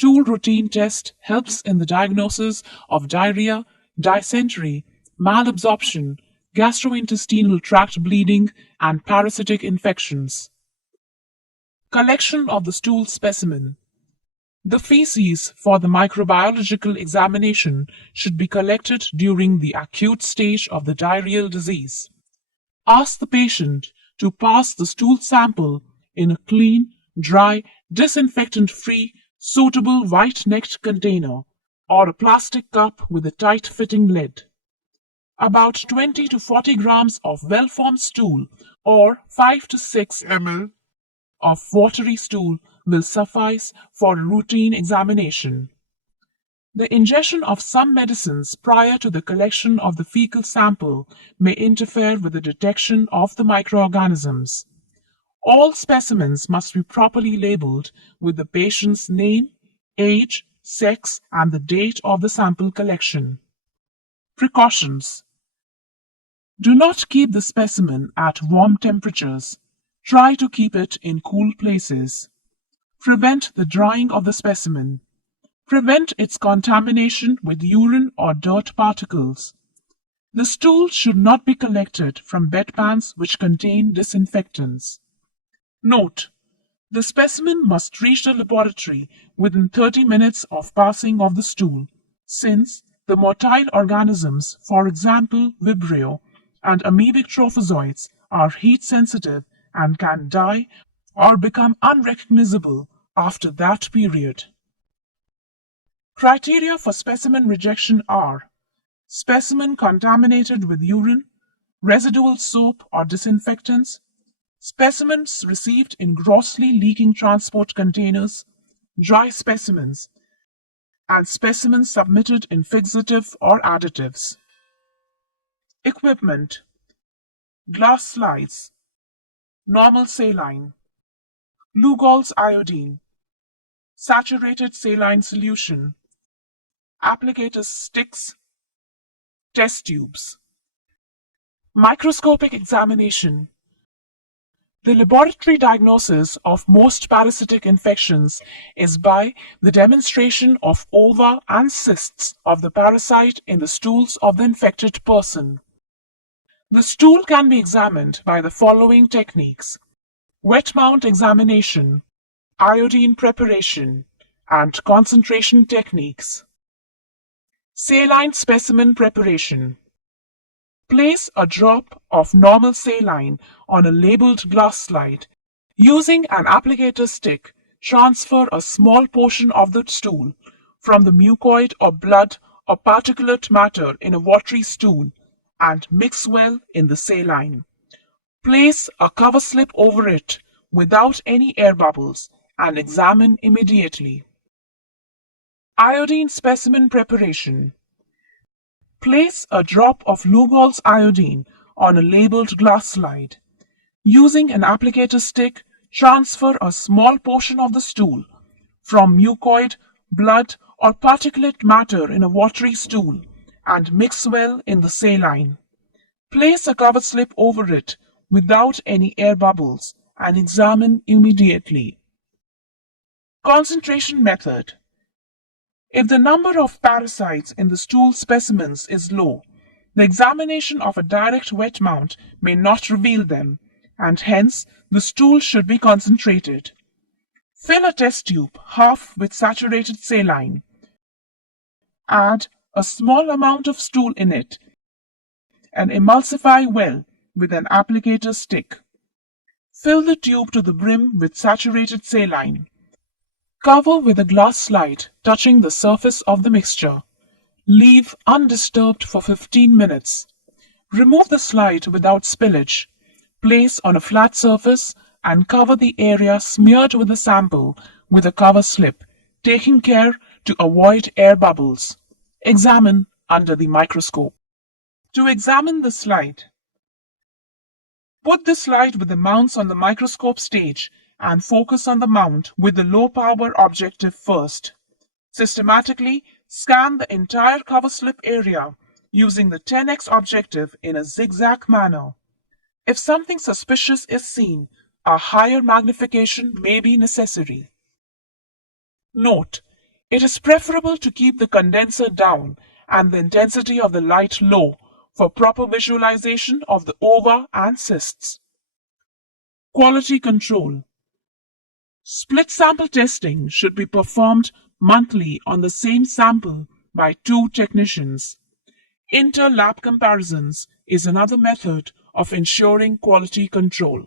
stool routine test helps in the diagnosis of diarrhea, dysentery, malabsorption, gastrointestinal tract bleeding, and parasitic infections. Collection of the stool specimen. The feces for the microbiological examination should be collected during the acute stage of the diarrheal disease. Ask the patient to pass the stool sample in a clean, dry, disinfectant-free, suitable white-necked container or a plastic cup with a tight-fitting lid. About 20 to 40 grams of well-formed stool or 5 to 6 ml of watery stool will suffice for a routine examination. The ingestion of some medicines prior to the collection of the fecal sample may interfere with the detection of the microorganisms. All specimens must be properly labeled with the patient's name, age, sex, and the date of the sample collection. Precautions. Do not keep the specimen at warm temperatures. Try to keep it in cool places. Prevent the drying of the specimen. Prevent its contamination with urine or dirt particles. The stool should not be collected from bedpans which contain disinfectants. Note: the specimen must reach the laboratory within 30 minutes of passing of the stool, since the motile organisms, for example Vibrio and amoebic trophozoites, are heat sensitive and can die or become unrecognizable after that period. Criteria for specimen rejection are: specimen contaminated with urine, residual soap or disinfectants, specimens received in grossly leaking transport containers, dry specimens, and specimens submitted in fixative or additives. Equipment: glass slides, normal saline, Lugol's iodine, saturated saline solution, applicator sticks, test tubes. Microscopic examination. The laboratory diagnosis of most parasitic infections is by the demonstration of ova and cysts of the parasite in the stools of the infected person. The stool can be examined by the following techniques: wet mount examination, iodine preparation, and concentration techniques. Saline specimen preparation. Place a drop of normal saline on a labeled glass slide. Using an applicator stick, transfer a small portion of the stool from the mucoid or blood or particulate matter in a watery stool and mix well in the saline. Place a cover slip over it without any air bubbles and examine immediately. Iodine specimen preparation. Place a drop of Lugol's iodine on a labeled glass slide. Using an applicator stick, transfer a small portion of the stool from mucoid, blood, or particulate matter in a watery stool and mix well in the saline. Place a cover slip over it without any air bubbles and examine immediately. Concentration method. If the number of parasites in the stool specimens is low, the examination of a direct wet mount may not reveal them, and hence the stool should be concentrated. Fill a test tube half with saturated saline. Add a small amount of stool in it and emulsify well with an applicator stick. Fill the tube to the brim with saturated saline. Cover with a glass slide touching the surface of the mixture. Leave undisturbed for 15 minutes. Remove the slide without spillage. Place on a flat surface and cover the area smeared with the sample with a cover slip, taking care to avoid air bubbles. Examine under the microscope. To examine the slide, put the slide with the mounts on the microscope stage and focus on the mount with the low-power objective first. Systematically scan the entire cover slip area using the 10x objective in a zigzag manner. If something suspicious is seen, a higher magnification may be necessary. Note: It is preferable to keep the condenser down and the intensity of the light low for proper visualization of the ova and cysts. Quality control. Split sample testing should be performed monthly on the same sample by 2 technicians. Inter-lab comparisons is another method of ensuring quality control.